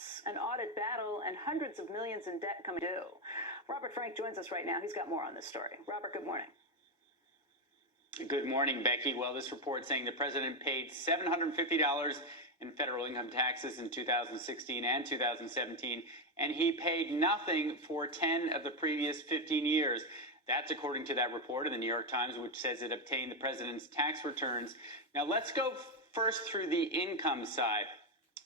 collapse, an audit battle, and hundreds of millions in debt coming due. Robert Frank joins us right now. He's got more on this story. Robert, good morning. Good morning, Becky. Well, this report saying the president paid $750 in federal income taxes in 2016 and 2017, and he paid nothing for 10 of the previous 15 years. That's according to that report in the New York Times, which says it obtained the president's tax returns. Now, let's go first through the income side.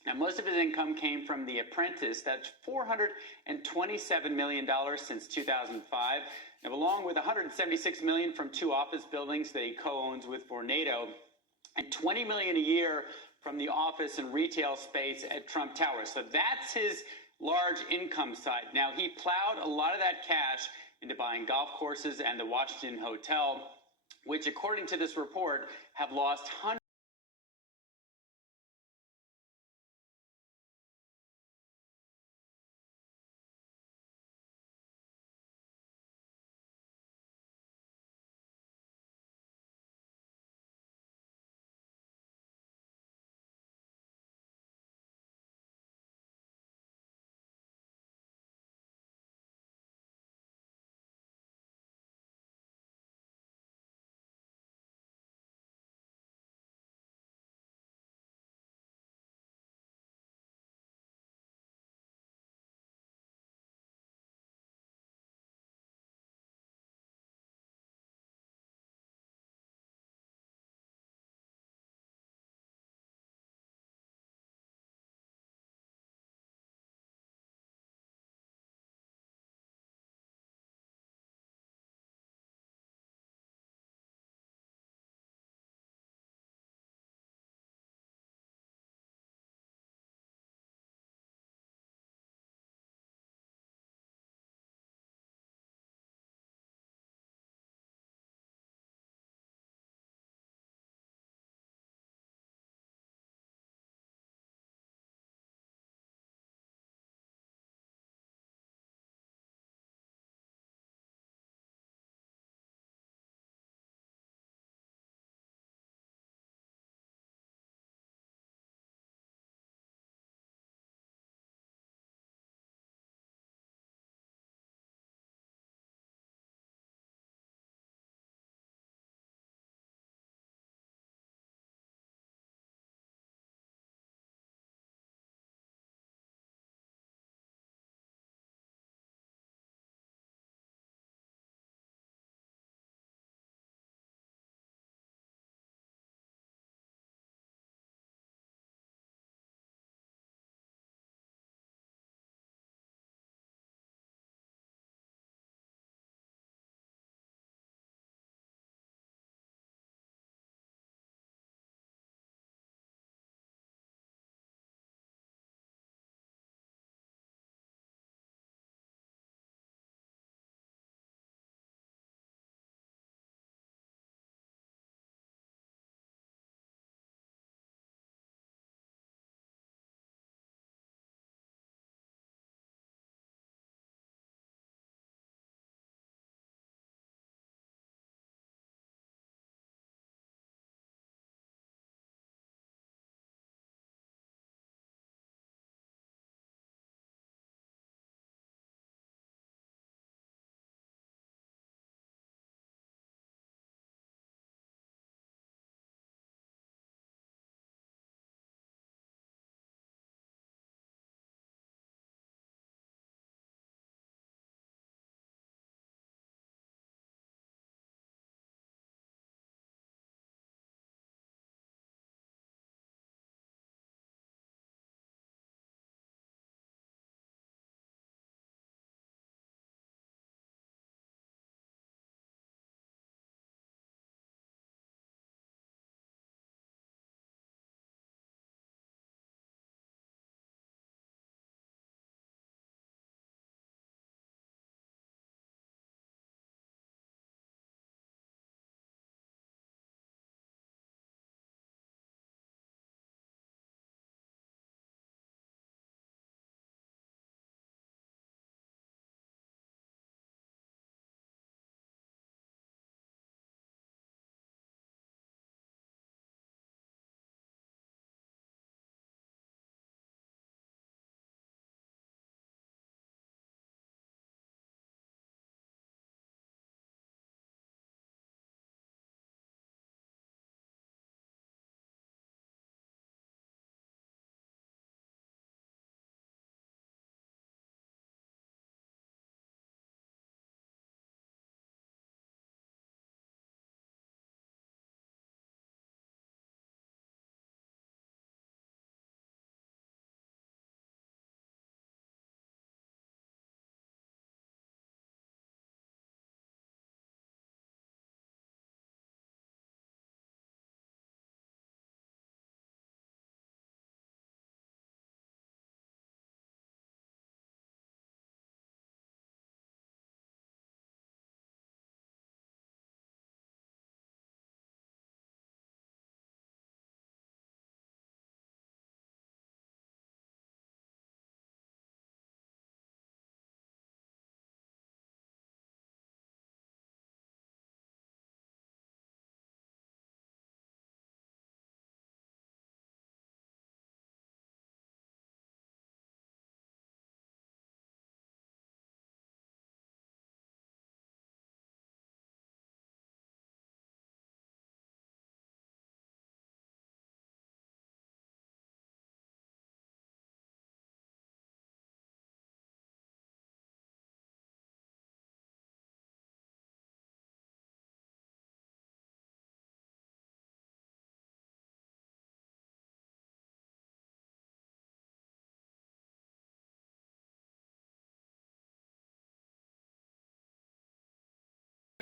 Now, most of his income came from The Apprentice. That's $427 million since 2005. Now, along with $176 million from 2 office buildings that he co-owns with Vornado, and $20 million a year from the office and retail space at Trump Tower. So that's his large income side. Now, he plowed a lot of that cash into buying golf courses and the Washington Hotel, which, according to this report, have lost hundreds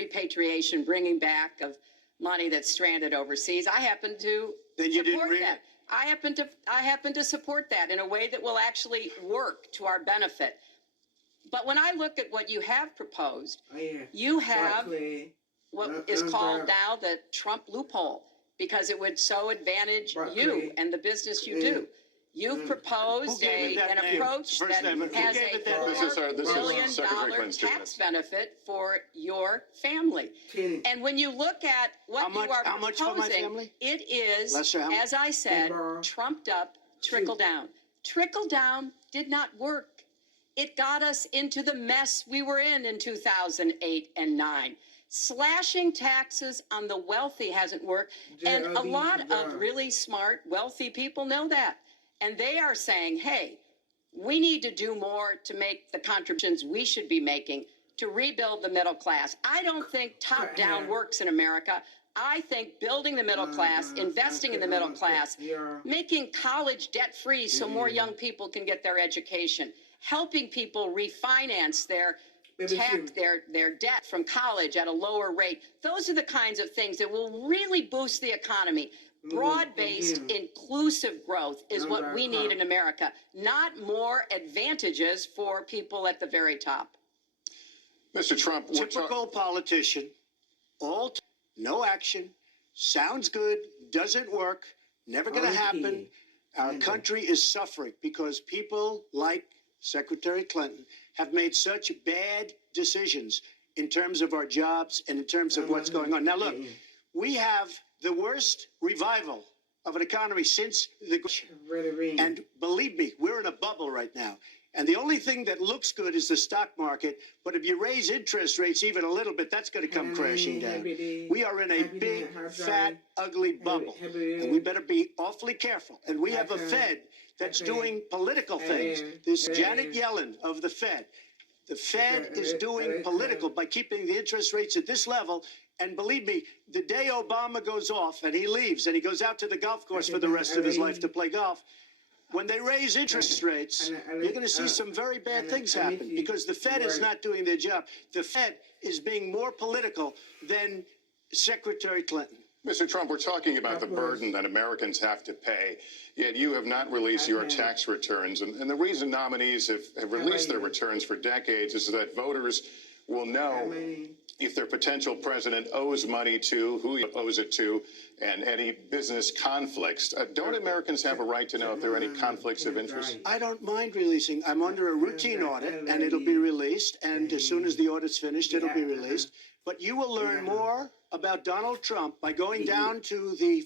repatriation, bringing back of money that's stranded overseas. I happen to Then you didn't support read that. it. I happen to support that in a way that will actually work to our benefit. But when I look at what you have proposed, you have what is called now the Trump loophole, because it would so advantage you and the business you do. You've proposed gave it that an name? approach First that name. Who has gave a it that $4 name? This is billion Secretary Clinton's doing tax this. benefit for your family. And when you look at what you are How much for my proposing, family? it is, Lester, how much? as I said, trumped up trickle down. Trickle down did not work. It got us into the mess we were in 2008 and 9. Slashing taxes on the wealthy hasn't worked. And a lot of really smart, wealthy people know that. And they are saying, hey, we need to do more to make the contributions we should be making to rebuild the middle class. I don't think top down works in America. I think building the middle class, investing in the middle class, making college debt free so more young people can get their education, helping people refinance their debt from college at a lower rate. Those are the kinds of things that will really boost the economy. Broad-based, inclusive growth is what we need in America, not more advantages for people at the very top. Mr. Trump, we're Typical politician, no action, sounds good, doesn't work, never going to happen. Our country is suffering because people like Secretary Clinton have made such bad decisions in terms of our jobs and in terms of what's going on. Now, look, we have the worst revival of an economy since the... And believe me, we're in a bubble right now. And the only thing that looks good is the stock market. But if you raise interest rates even a little bit, that's going to come crashing down. We are in a big, fat, ugly bubble. And we better be awfully careful. And we have a Fed that's doing political things. This Janet Yellen of the Fed. The Fed is doing political by keeping the interest rates at this level. And believe me, the day Obama goes off and he leaves and he goes out to the golf course for the rest of his life to play golf, when they raise interest rates, you're going to see some very bad things happen because the Fed is not doing their job. The Fed is being more political than Secretary Clinton. Mr. Trump, we're talking about the burden that Americans have to pay, yet you have not released your tax returns. And the reason nominees have released their returns for decades is that voters will know if their potential president owes money to, who he owes it to, and any business conflicts. Don't Americans have a right to know if there are any conflicts of interest? I don't mind releasing. I'm under a routine audit, and it'll be released. And as soon as the audit's finished, it'll be released. But you will learn more about Donald Trump by going down to the